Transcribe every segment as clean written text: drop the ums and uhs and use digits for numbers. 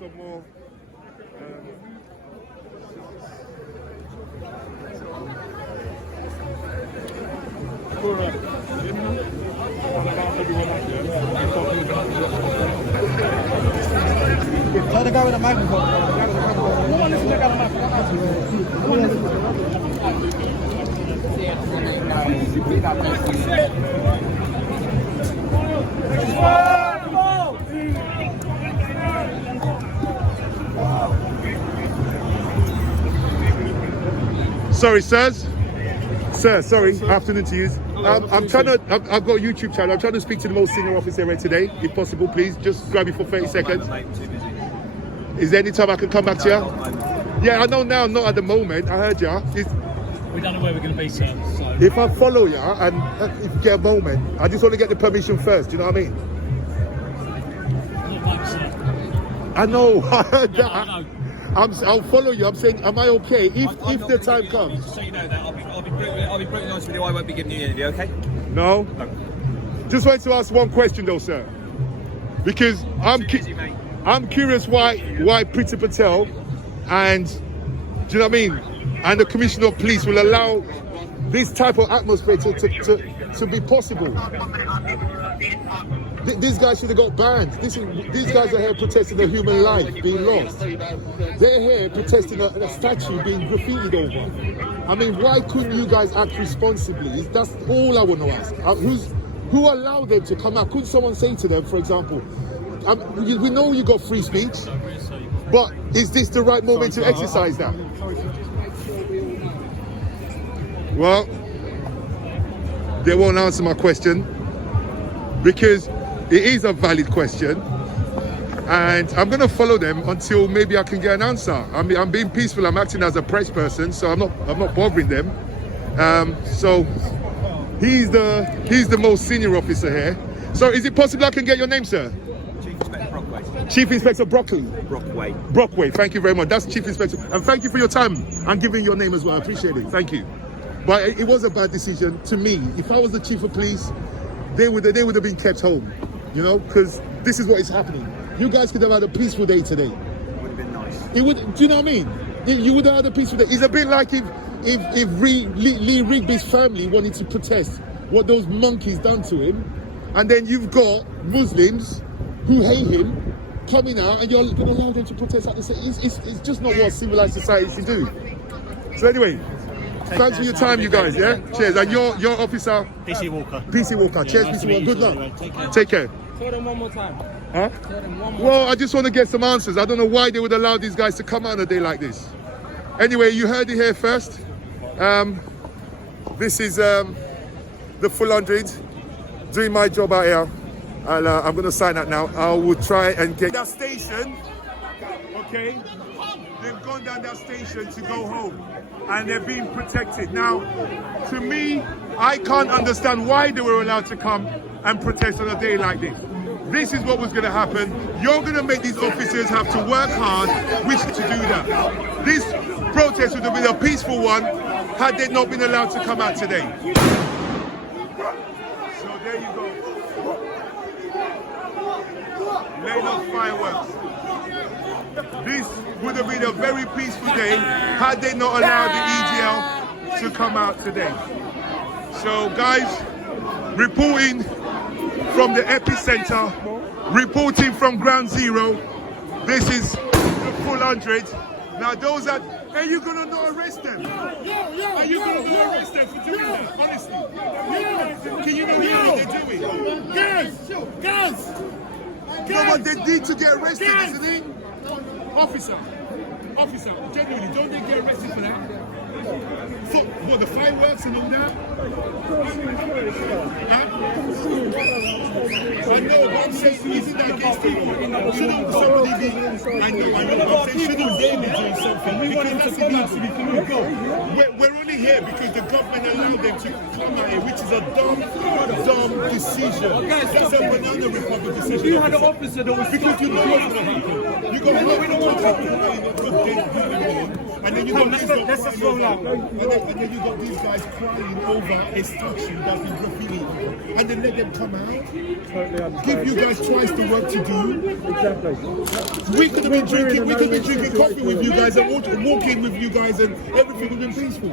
some more. Tell the guy with the microphone. Sorry, sirs. Sir, sorry, afternoon to you. I've got a YouTube channel. I'm trying to speak to the most senior officer here today. If possible, please, just grab me for 30 seconds. Is there any time I can come back to you? Yeah, I know now, not at the moment. I heard ya. We don't know where we're going to be, sir. So. If I follow ya and if you get a moment, I just want to get the permission first. Do you know what I mean? Not much, sir. I know. I heard that. I know. I'll follow you. I'm saying, am I okay if the time comes? Just so you know that I'll be brutally honest with you. I won't be giving you an interview, okay? No. Just wanted to ask one question though, sir, because I'm curious why Priti Patel and do you know what I mean, and the Commissioner of Police will allow this type of atmosphere to be possible. These guys should have got banned. These guys are here protesting a human life being lost. They're here protesting a statue being graffitied over. I mean, why couldn't you guys act responsibly? That's all I want to ask. Who allowed them to come out? Couldn't someone say to them, for example, we know you got free speech, but is this the right moment to exercise that? Well, they won't answer my question because it is a valid question, and I'm going to follow them until maybe I can get an answer. I mean, I'm being peaceful. I'm acting as a press person, so I'm not bothering them. So he's the most senior officer here. So is it possible I can get your name, sir? Chief Inspector Brockway. Chief Inspector Brockley. Brockway. Brockway. Thank you very much. That's Chief Inspector, and thank you for your time and giving your name as well. I appreciate it. Thank you. But it was a bad decision to me. If I was the Chief of Police, they would have been kept home. You know, because this is what is happening. You guys could have had a peaceful day today. Would have been nice. It would. Do you know what I mean? You would have had a peaceful day. It's a bit like if Lee Rigby's family wanted to protest what those monkeys done to him, and then you've got Muslims who hate him coming out, and you're going to allow them to protest at the same. It's just not what civilized society should do. So anyway. Thanks for your time, you guys, yeah? Cheers. And your officer? PC Walker. PC Walker. Cheers, nice PC Walker. Good luck. Take care. Take care. Tell them one more time. Huh? Tell them one more Well, I just want to get some answers. I don't know why they would allow these guys to come out on a day like this. Anyway, you heard it here first. This is the full 100 doing my job out here. And I'm going to sign that now. I will try and get that station. Okay? They've gone down that station to go home. And they're being protected. Now, to me, I can't understand why they were allowed to come and protest on a day like this. This is what was going to happen. You're going to make these officers have to work hard, which to do that. This protest would have been a peaceful one had they not been allowed to come out today. So there you go. Laying off fireworks. This would have been a very peaceful day had they not allowed the EDL to come out today. So guys, reporting from the epicenter, reporting from ground zero, this is the full 100. Now those are, are you gonna not arrest them? Are you gonna not arrest them for doing that? Honestly. Can you not hear what they're doing? Guys! No, but they need to get arrested, isn't it? Officer, genuinely, don't they get arrested for that? For what, the fireworks and all that? I know, but I'm saying, isn't that against people? Shouldn't somebody be, I know, but I'm saying, shouldn't they be doing something? We want them to come out so we can go. We're only here because the government allowed them to come out here, which is a dumb decision. That's a banana republic decision. You had an officer that was because you know what's going to happen. You're going to have to and And then you got these guys let's just crying roll over, out. and then you got these guys crying over a statue that's been graffiti, and then let them come out. Totally understand. Give you guys twice the work to do. Exactly. We could have been drinking coffee with you guys and walking with you guys, and everything would have been peaceful.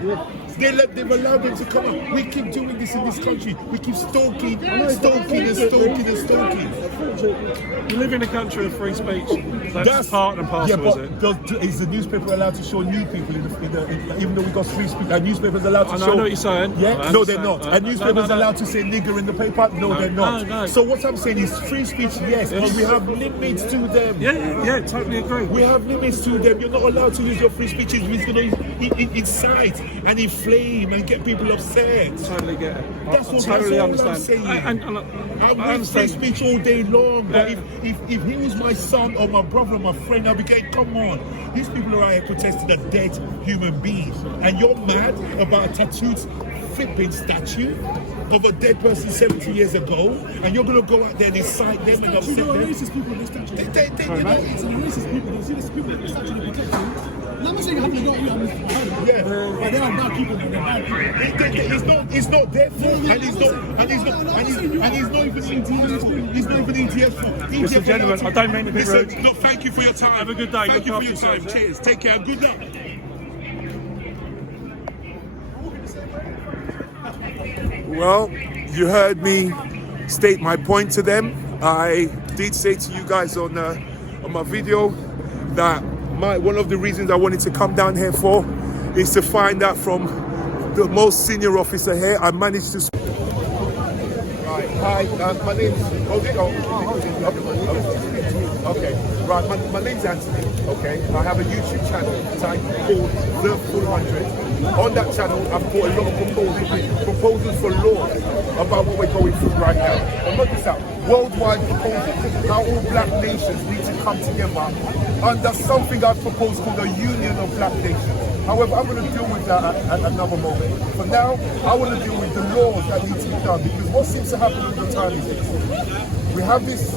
They've allowed them to come out. We keep doing this in this country. We keep stalking. You live in a country of free speech. That's part and parcel, yeah, is it? is the newspaper allowed to show nude people even though we got free speech? Are newspapers allowed to I show? know what you're saying. Yeah, no, they're not. Are newspapers allowed to say nigger in the paper? No, they're not. No. So what I'm saying is free speech, yes, but we have limits to them. Yeah, totally agree. We have limits to them. You're not allowed to use your free speech. It's going to incite and inflame and get people upset. Totally get it. That's what totally I'm understand. saying. I I'm with free understand. speech all day long, but if he was my son or my brother or my friend, I'd be going, come on. These people are out here protesting a dead human being, and you're mad about a tattooed flipping statue of a dead person 70 years ago, and you're going to go out there and incite them and upset them. Racist people in this statue. It's the racist people. You see the people in the statue they protect you. I'm not saying you have to go you. Yeah. But they are bad people. They're bad people. It's not their fault, and he's not even EDL. He's not even EDL fault. Listen, gentlemen, I don't mean to be rude. No, thank you for your time. Have a good day. Thank you Look for your after time. yourself. Cheers. Take care. Good luck. Well, you heard me state my point to them. I did say to you guys on my video that one of the reasons I wanted to come down here for is to find out from the most senior officer here. I managed to. Right. Hi. My name's. Okay. Right. My name's Anthony. Okay. I have a YouTube channel called The Full 100. On that channel, I've put a lot of proposals for law about what we're going through right now. And look this out. Worldwide proposals, how all black nations need to come together under something I've proposed called a Union of Black Nations. However, I'm going to deal with that at another moment. For now, I want to deal with the laws that need to be done, because what seems to happen all the time is this. We have this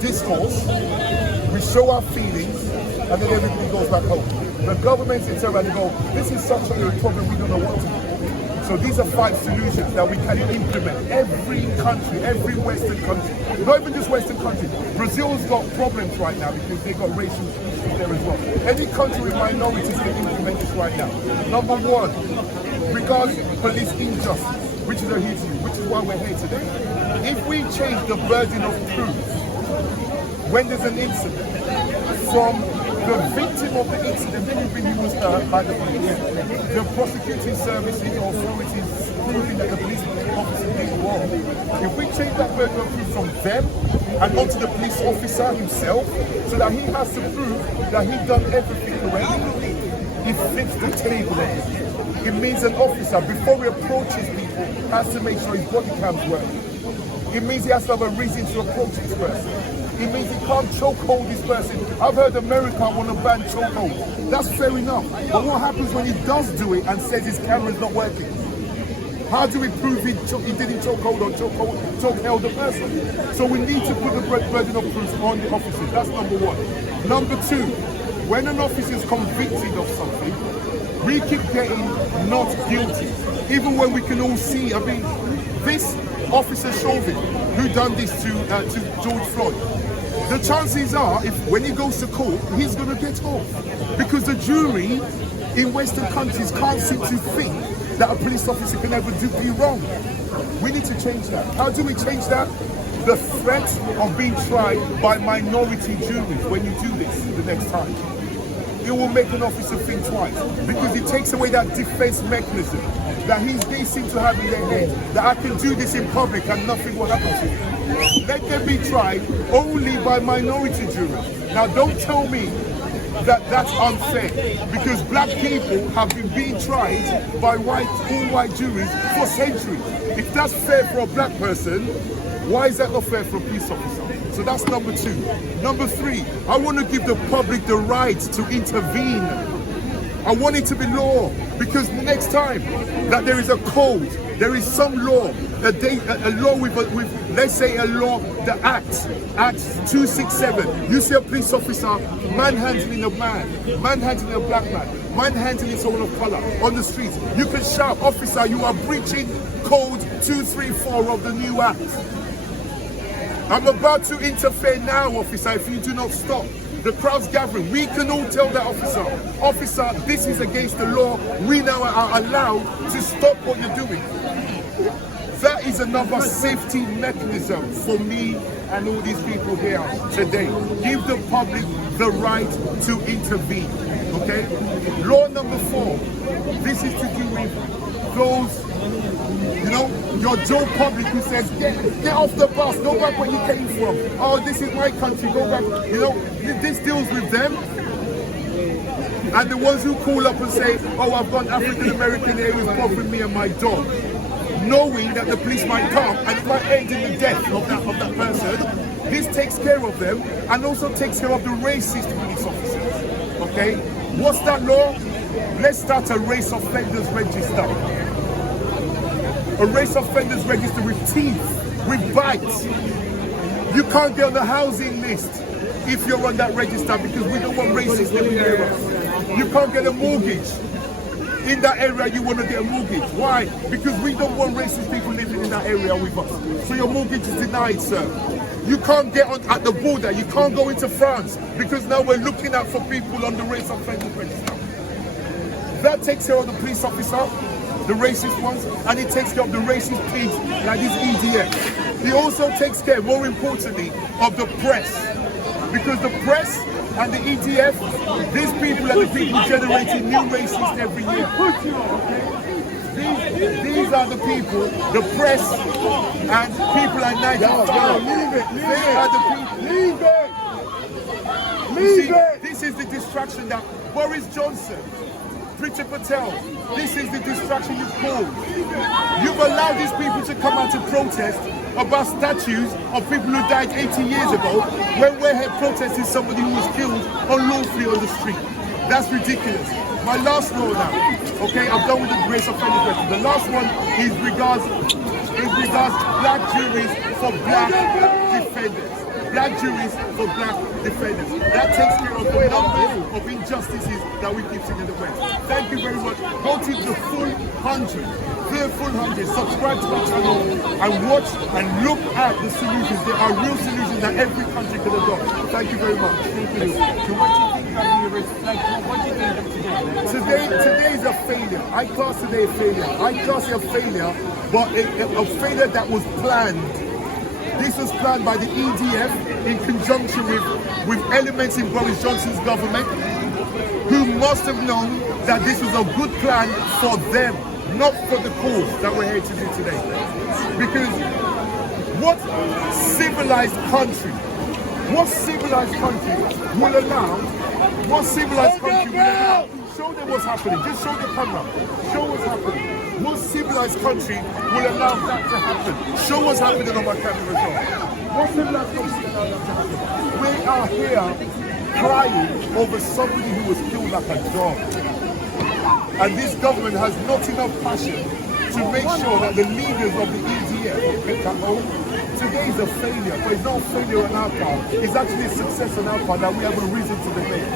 discourse, we show our feelings, and then everybody goes back home. The governments in turn, they go, this is such a problem, we don't know what to do. So these are 5 solutions that we can implement. Every country, every Western country, not even just Western countries. Brazil's got problems right now because they've got racial issues there as well. Any country with minorities can implement this right now. Number 1, regards police injustice, which is a huge issue, which is why we're here today. If we change the burden of proof when there's an incident from the victim of the incident being used by the police, the prosecuting service or authorities proving that the police officer did wrong. If we change that burden of proof from them and onto the police officer himself, so that he has to prove that he done everything correctly, it flips the table. It means an officer, before he approaches people, has to make sure his body cam's working. It means he has to have a reason to approach this person. It means he can't chokehold this person. I've heard America want to ban chokehold. That's fair enough. But what happens when he does do it and says his camera's not working? How do we prove he didn't chokehold or chokeheld the person? So we need to put the burden of proof on the officers. That's number 1. Number 2, when an officer is convicted of something, we keep getting not guilty. Even when we can all see, I mean, this Officer Chauvin, who done this to George Floyd, the chances are, if when he goes to court, he's going to get off. Because the jury in Western countries can't seem to think that a police officer can ever be wrong. We need to change that. How do we change that? The threat of being tried by minority juries when you do this the next time. It will make an officer think twice, because it takes away that defense mechanism that they seem to have in their head, that I can do this in public and nothing will happen to me. Let them be tried only by minority juries. Now don't tell me that that's unfair, because black people have been being tried by all white juries for centuries. If that's fair for a black person, why is that not fair for a police officer? So that's number 2. Number 3, I want to give the public the right to intervene. I want it to be law, because next time that there is a code, there is some law, a law with let's say a law, the Act 267. You see a police officer manhandling a man, manhandling a black man. manhandling someone of color on the streets. You can shout, officer, you are breaching code 234 of the new act. I'm about to interfere now, officer, if you do not stop. The crowd's gathering. We can all tell that officer, officer, this is against the law. We now are allowed to stop what you're doing. That is another safety mechanism for me and all these people here today. Give the public the right to intervene, okay? Law number 4, this is to do with those, you know, your Joe Public who says, get off the bus, go back where you came from. Oh, this is my country, go back. You know, this deals with them. And the ones who call up and say, oh, I've got African American here who's bothering me and my dog. Knowing that the police might come and it might end in the death of that person. This takes care of them and also takes care of the racist police officers. Okay? What's that law? Let's start a race offenders register. A race offenders register with teeth, with bites. You can't get on the housing list if you're on that register because we don't want racists living here. You can't get a mortgage. In that area you want to get a mortgage. Why? Because we don't want racist people living in that area with us. So your mortgage is denied, sir. You can't get on at the border. You can't go into France because now we're looking out for people on the race offenders register. That takes care of the police officer, the racist ones, and it takes care of the racist pigs like this EDL. It also takes care, more importantly, of the press. Because the press and the EDF, these people are the people generating new racists every year. These are the people, the press and people like Nigel Farage. They are the people. Leave it! This is the distraction that Boris Johnson, Priti Patel, this is the distraction you've caused. You've allowed these people to come out to protest about statues of people who died 80 years ago when we're here protesting somebody who was killed unlawfully on the street. That's ridiculous. My last law now, okay, I'm done with the race offender question. The last one is regards black juries for black defenders. Black juries for black defenders. That takes care of the number of injustices that we keep seeing in the West. Thank you very much. Go to the full 100. The full 100. Subscribe to my channel and watch and look at the solutions. There are real solutions that every country can adopt. Thank you very much. Thank you. So what do you think about the arrest? Like, what do you think of today? Today is a failure. I class today a failure. I class it a failure, but a failure that was planned. This was planned by the EDF in conjunction with elements in Boris Johnson's government who must have known that this was a good plan for them, not for the cause that we're here to do today. Because what civilized country will allow, show them what's happening, just show the camera, show what's happening. What civilized country will allow that to happen? Show what's happening on my camera as well. What civilized country will allow that to happen? We are here crying over somebody who was killed like a dog. And this government has not enough passion to make sure that the leaders of the EDF get that home. Today is a failure, but it's not a failure on our part. It's actually a success on our part that we have a reason to debate.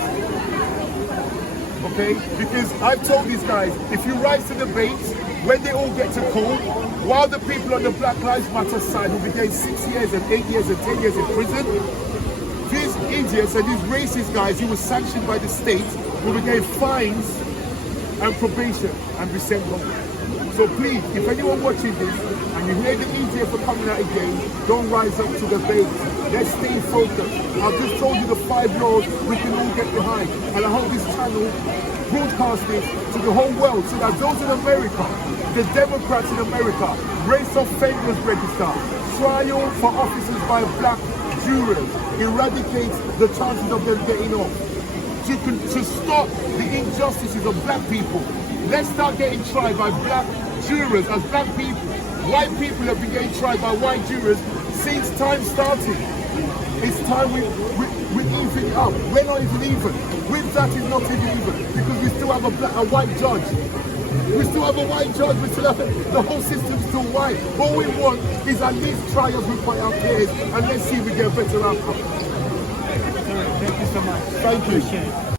Okay? Because I've told these guys, if you rise to debate, when they all get to court, while the people on the Black Lives Matter side will be getting 6 years and 8 years and 10 years in prison, these idiots and these racist guys who were sanctioned by the state will be getting fines and probation and be sent home. So please, if anyone watching this and you hear the EDF are coming out again, don't rise up to the bait. Let's stay focused. I've just told you the 5 laws we can all get behind. And I hope this channel broadcasts this to the whole world so that those in America, the Democrats in America, race offenders register, trial for officers by black jurors, eradicates the chances of them getting off. To stop the injustices of black people, let's start getting tried by black jurors as black people. White people have been getting tried by white jurors since time started. It's time we even it up. We're not even even. With that is not even even because we still have a white judge. We still have a white judge. We still have the whole system's still white. All we want is at least trials we put our peers and let's see if we get a better outcome. Thank you so much. Thank you. Appreciate it.